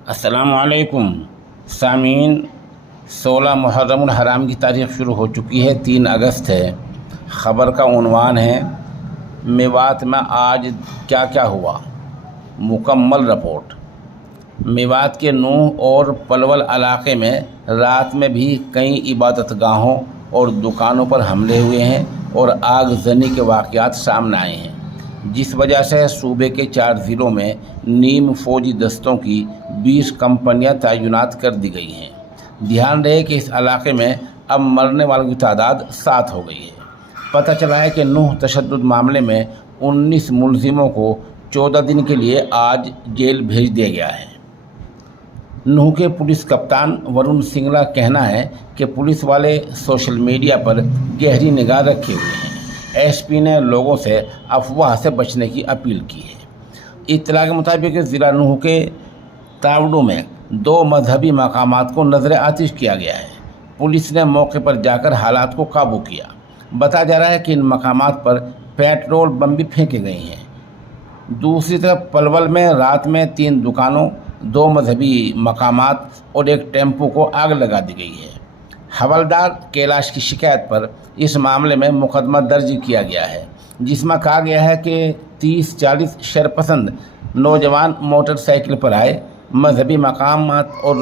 السلام علیکم سامعین، 16 محرم الحرام کی تاریخ شروع ہو چکی ہے، 3 اگست ہے۔ خبر کا عنوان ہے میوات میں آج کیا کیا ہوا، مکمل رپورٹ۔ میوات کے نوح اور پلول علاقے میں رات میں بھی کئی عبادت گاہوں اور دکانوں پر حملے ہوئے ہیں اور آگ زنی کے واقعات سامنے آئے ہیں، جس وجہ سے صوبے کے 4 ضلعوں میں نیم فوجی دستوں کی 20 کمپنیاں تعینات کر دی گئی ہیں۔ دھیان رہے کہ اس علاقے میں اب مرنے والوں کی تعداد 7 ہو گئی ہے۔ پتہ چلا ہے کہ نوح تشدد معاملے میں 19 ملزموں کو 14 دن کے لیے آج جیل بھیج دیا گیا ہے۔ نوح کے پولیس کپتان ورن سنگھ کا کہنا ہے کہ پولیس والے سوشل میڈیا پر گہری نگاہ رکھے ہوئے ہیں۔ ایس پی نے لوگوں سے افواہ سے بچنے کی اپیل کی ہے۔ اطلاع کے مطابق ضلع نوح کے تاوڈو میں 2 مذہبی مقامات کو نظر آتش کیا گیا ہے۔ پولیس نے موقع پر جا کر حالات کو قابو کیا۔ بتایا جا رہا ہے کہ ان مقامات پر پیٹرول بم بھی پھینکے گئے ہیں۔ دوسری طرف پلول میں رات میں 3 دکانوں، 2 مذہبی مقامات اور ایک ٹیمپو کو آگ لگا دی گئی ہے۔ حوالدار کیلاش کی شکایت پر اس معاملے میں مقدمہ درج کیا گیا ہے، جس میں کہا گیا ہے کہ 30-40 شرپسند نوجوان موٹر سائیکل پر آئے، مذہبی مقامات اور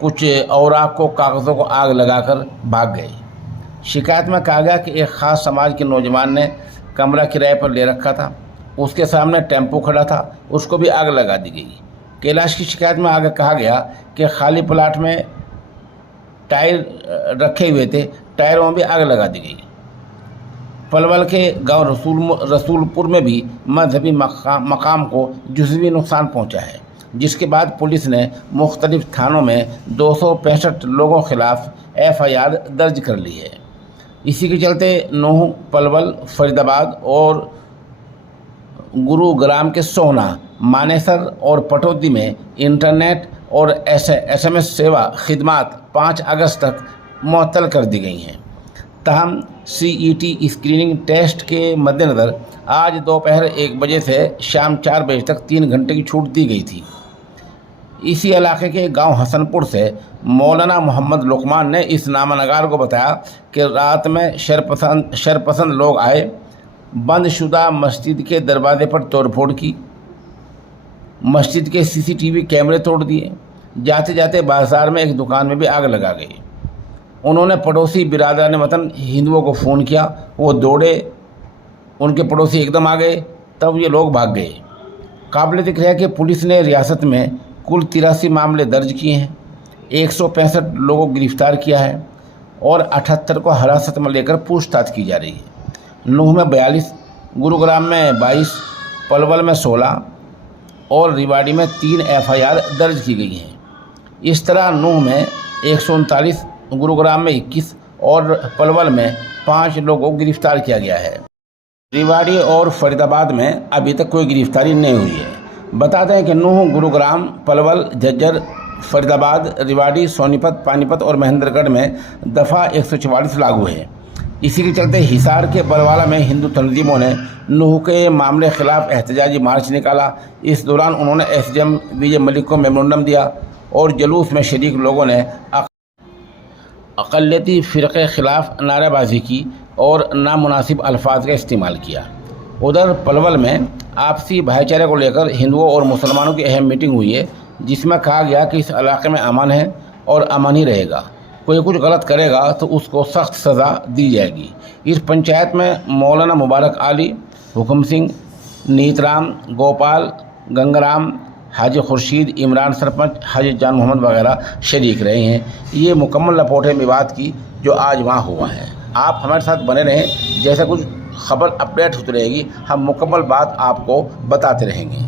کچھ اوراق کو کاغذوں کو آگ لگا کر بھاگ گئے۔ شکایت میں کہا گیا کہ ایک خاص سماج کے نوجوان نے کمرہ کرائے پر لے رکھا تھا، اس کے سامنے ٹیمپو کھڑا تھا، اس کو بھی آگ لگا دی گئی۔ کیلاش کی شکایت میں آگے کہا گیا کہ خالی پلاٹ میں ٹائر رکھے ہوئے تھے، ٹائروں میں بھی آگ لگا دی گئی۔ پلول کے گاؤں رسول پور میں بھی مذہبی مقام کو جزوی نقصان پہنچا ہے، جس کے بعد پولیس نے مختلف تھانوں میں 265 لوگوں کے خلاف FIR درج کر لی ہے۔ اسی کے چلتے نوح، پلول، فرید آباد اور گروگرام کے سوہنا، مانیسر اور پٹودی میں انٹرنیٹ اور SMS سیوا خدمات 5 اگست تک معطل کر دی گئی ہیں۔ تاہم CET اسکریننگ ٹیسٹ کے مد نظر آج دوپہر 1 بجے سے شام 4 بجے تک 3 گھنٹے کی چھوٹ دی گئی تھی۔ اسی علاقے کے گاؤں حسن پور سے مولانا محمد لقمان نے اس نامہ نگار کو بتایا کہ رات میں شرپسند لوگ آئے، بند شدہ مسجد کے دروازے پر توڑ پھوڑ کی، مسجد کے CCTV کیمرے توڑ دیے، جاتے جاتے بازار میں ایک دکان میں بھی آگ لگا گئی۔ انہوں نے پڑوسی برادران وطن ہندوؤں کو فون کیا، وہ دوڑے، ان کے پڑوسی ایک دم آ گئے، تب یہ لوگ بھاگ گئے۔ قابل ذکر ہے کہ پولیس نے ریاست میں کل 83 معاملے درج کیے ہیں، 165 لوگوں کو گرفتار کیا ہے اور 78 کو حراست میں لے کر پوچھ تاچھ کی جا رہی ہے۔ نوح میں 42، گروگرام میں 22، پلول میں 16 اور ریواڑی میں 3 FIR درج کی گئی ہیں۔ اس طرح نوح میں 139، گروگرام میں 21 اور پلول میں 5 لوگوں کو گرفتار کیا گیا ہے۔ ریواڑی اور فرید آباد میں ابھی تک کوئی گرفتاری نہیں ہوئی ہے۔ بتا دیں کہ نوح، گروگرام، پلول، جھجھر، فرید آباد، ریواڑی، سونی پت، پانی پت اور مہندر گڑھ میں دفعہ 144 لاگو ہے۔ اسی کے چلتے ہسار کے بروالا میں ہندو تنظیموں نے نوح کے معاملے کے خلاف احتجاجی مارچ نکالا۔ اس دوران انہوں نے SDM وجے ملک کو میمورنڈم دیا اور جلوس میں شریک لوگوں نے اقلیتی فرقے خلاف نعرہ بازی کی اور نامناسب الفاظ کا استعمال کیا۔ ادھر پلول میں آپسی بھائی چارے کو لے کر ہندوؤں اور مسلمانوں کی اہم میٹنگ ہوئی ہے، جس میں کہا گیا کہ اس علاقے میں امن ہے اور امن ہی رہے گا، کوئی کچھ غلط کرے گا تو اس کو سخت سزا دی جائے گی۔ اس پنچایت میں مولانا مبارک علی، حکم سنگھ، نیت رام، گوپال، گنگرام، حاجی خورشید، عمران سرپنچ، حاجی جان محمد وغیرہ شریک رہے ہیں۔ یہ مکمل رپورٹ ہے میوات کی جو آج وہاں ہوا ہے۔ آپ ہمارے ساتھ بنے رہیں، جیسا کچھ خبر اپڈیٹ ہوتی رہے گی ہم مکمل بات آپ کو بتاتے رہیں گے۔